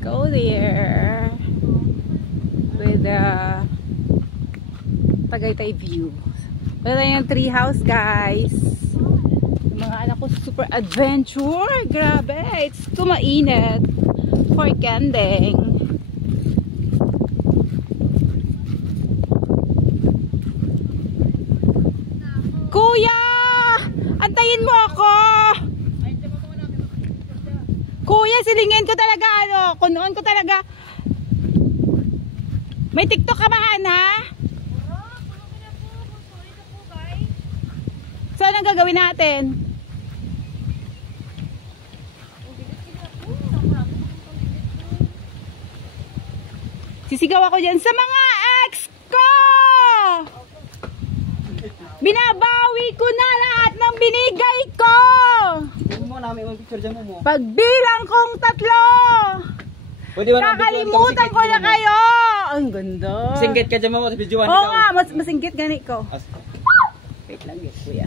go there with the Tagaytay view. Wala yung tree house, guys. Yung mga anak ko super adventure. Grabe, it's too mainit for camping. Kuya! Antayin mo ako! Kuya, silingin ko talaga ano, kunoon ko talaga. May TikTok ka ba, Ana? Saan ang gagawin natin? Sisigaw ako dyan sa mga ex ko! Binabawi ko na lahat ng binigay ko! Pagbilang kong 3, kakalimutan ko na kayo! Ang ganda! Singgit ka dyan mo, videoan Oo nga, mas masinggit ganit ko. Wait lang, kuya.